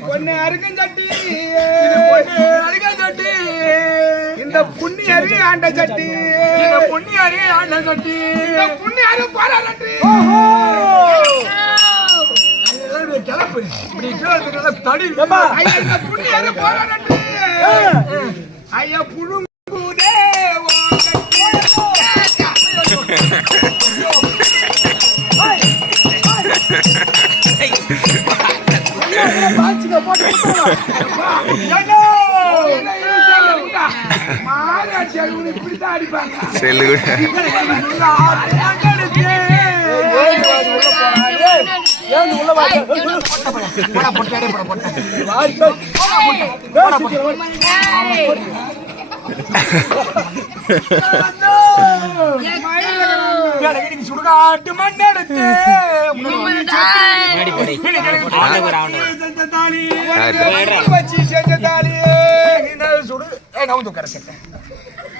பொண்ணு அருகஞ்சட்டி இந்த புண்ணி அருகே ஆண்ட சட்டி புண்ணி அருகே ஆண்ட சட்டி புண்ணி அரு பாராட்டி கிளப்பு தடி புண்ணி அரு பாராட்டி ஐயா புழுங்குதே சுடுகாட்டு மண்ணெடுத்து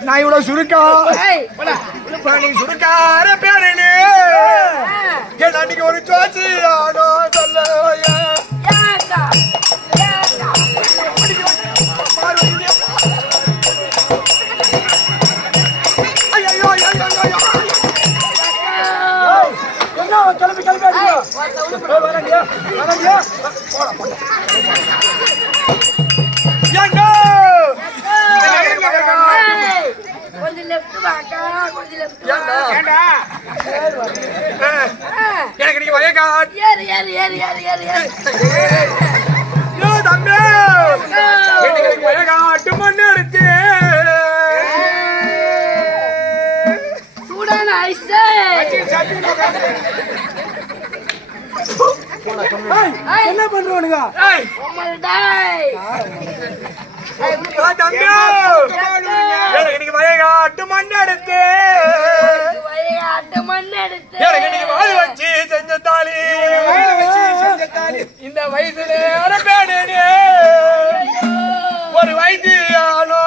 நான் இவ்வளவு சுருக்கா சுருக்கார பேரனே அன்னைக்கு ஒரு சோச்சி ஆனோ சொல்ல கிளம்பி எனக்கு நீங்க வயக்காட் தம்பி எனக்கு வயக்காட்டு மண்ணு இருக்கு சூடான ஐஸ் என்ன பண்றோனுங்க தம்பி வயக்காட்டு மண்ணு எடுத்து வாழ வச்சு செஞ்ச தாலி இந்த வயசுல ஒரு வைத்தியானோ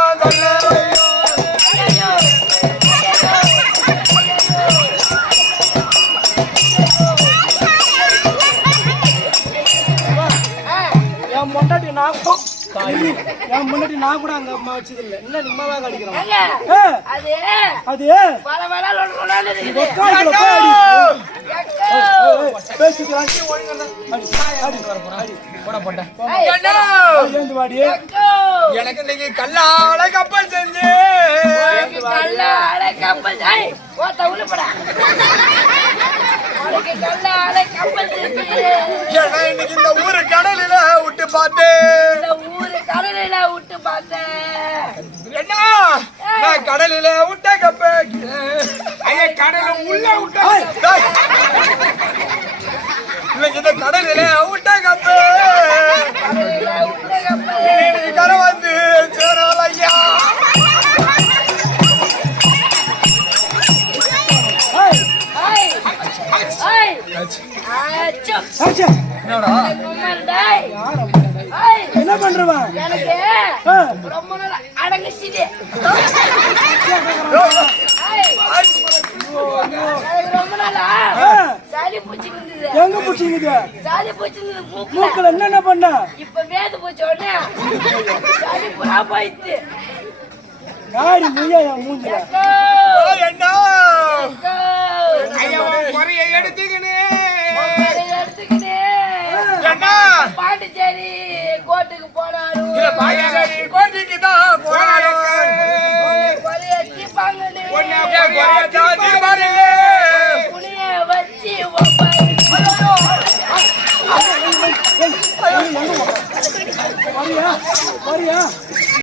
என் முன்னாடி நான் கூட அங்க அம்மா வச்சது இல்ல என்ன நிம்மதாக அடிக்கிறோம் எனக்கு இன்னைக்கு கல்லால கப்பல் செஞ்சு இன்னைக்கு இந்த ஊரு கடலில விட்டு பார்த்தேன் என்ன நான் கடலில விட்ட கப்ப கடல உள்ள விட்ட இந்த கடலில விட்ட கப்ப கரை வந்து சேரல ஐயா என்ன பண்றவன் ரொம்ப நாள் அடங்கிச்சிட்டு ரொம்ப நாளா சாலி பூச்சிருந்தது எங்க பூச்சிருந்தது சாலி பூச்சிருந்தது மூக்குல என்ன பண்ண இப்ப வேது பூச்சி உடனே சாலி புறா போயிடுச்சு யாரு முய்யா மூஞ்சில என்ன ஐயா குறைய எடுத்துக்கினே பாண்டிச்சேரி கோட்டுக்கு போனாரு கோட்டுக்கு தான் போனாரு வச்சு